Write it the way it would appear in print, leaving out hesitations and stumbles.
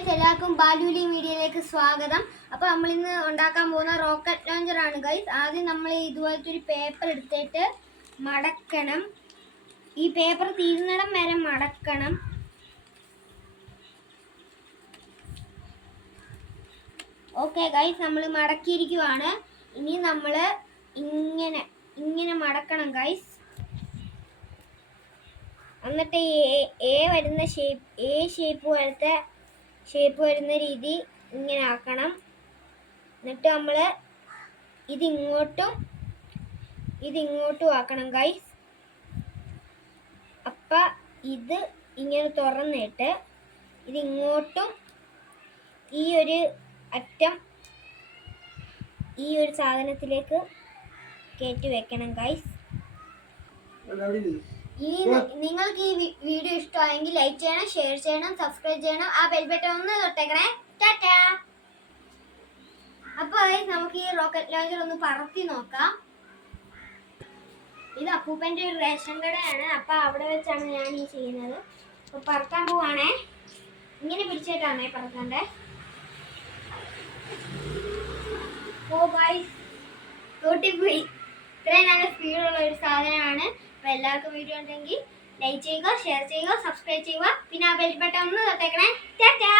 Guys, എല്ലാവർക്കും ബാലുലി മീഡിയയിലേക്ക് സ്വാഗതം. അപ്പോൾ നമ്മൾ ഇന്ന് ഉണ്ടാക്കാൻ പോകുന്ന റോക്കറ്റ് ലോഞ്ചർ ആണ് ഗൈസ്. ആദ്യം നമ്മൾ ഇതുപോലത്തെ ഒരു പേപ്പർ എടുത്തിട്ട് മടക്കണം. ഈ പേപ്പർ തീരുന്നിടം വരെ മടക്കണം. ഓക്കെ ഗൈസ്, നമ്മൾ മടക്കിയിരിക്കുവാണ്. ഇനി നമ്മൾ ഇങ്ങനെ മടക്കണം ഗൈസ്. എന്നിട്ട് എ വരുന്ന ഷേപ്പ് വരുന്ന രീതി ഇങ്ങനെ ആക്കണം. എന്നിട്ട് നമ്മൾ ഇതിങ്ങോട്ടും ആക്കണം ഗൈസ്. അപ്പം ഇത് ഇങ്ങനെ തുറന്നിട്ട് ഇതിങ്ങോട്ടും ഈ ഒരു അറ്റം ഈ ഒരു സാധനത്തിലേക്ക് കയറ്റി വെക്കണം ഗൈസ്. നിങ്ങൾക്ക് ഈ വീഡിയോ ഇഷ്ടമായെങ്കിൽ ലൈക്ക് ചെയ്യണം, ഷെയർ ചെയ്യണം, സബ്സ്ക്രൈബ് ചെയ്യണം. ആ ബെൽ ബട്ടൺ ഒന്ന് തൊട്ടേക്കണേ. ടാറ്റാ. അപ്പോൾ നമുക്ക് ഈ റോക്കറ്റ് ലോഞ്ചർ ഒന്ന് പറത്തി നോക്കാം. ഇത് അപ്പൂപ്പൻ്റെ ഒരു റേഷൻ കടയാണ്. അപ്പം അവിടെ വെച്ചാണ് ഞാൻ ഈ ചെയ്യുന്നത്. അപ്പോൾ പറക്കാൻ പോവാണേ. ഇങ്ങനെ പിടിച്ചിട്ടാണേ പറക്കണ്ടേ. ഓ ഗൈസ്, തോട്ടിപ്പോയി. ഇത്രയും നല്ല സ്പീഡുള്ള ഒരു സാധനമാണ്. അപ്പോൾ എല്ലാവർക്കും വീഡിയോ ഉണ്ടെങ്കിൽ ലൈക്ക് ചെയ്യുക, ഷെയർ ചെയ്യുക, സബ്സ്ക്രൈബ് ചെയ്യുക. പിന്നെ ആ ബെൽ ബട്ടൺ ഒന്ന് തൊട്ടേക്കണേ. ടാറ്റാ.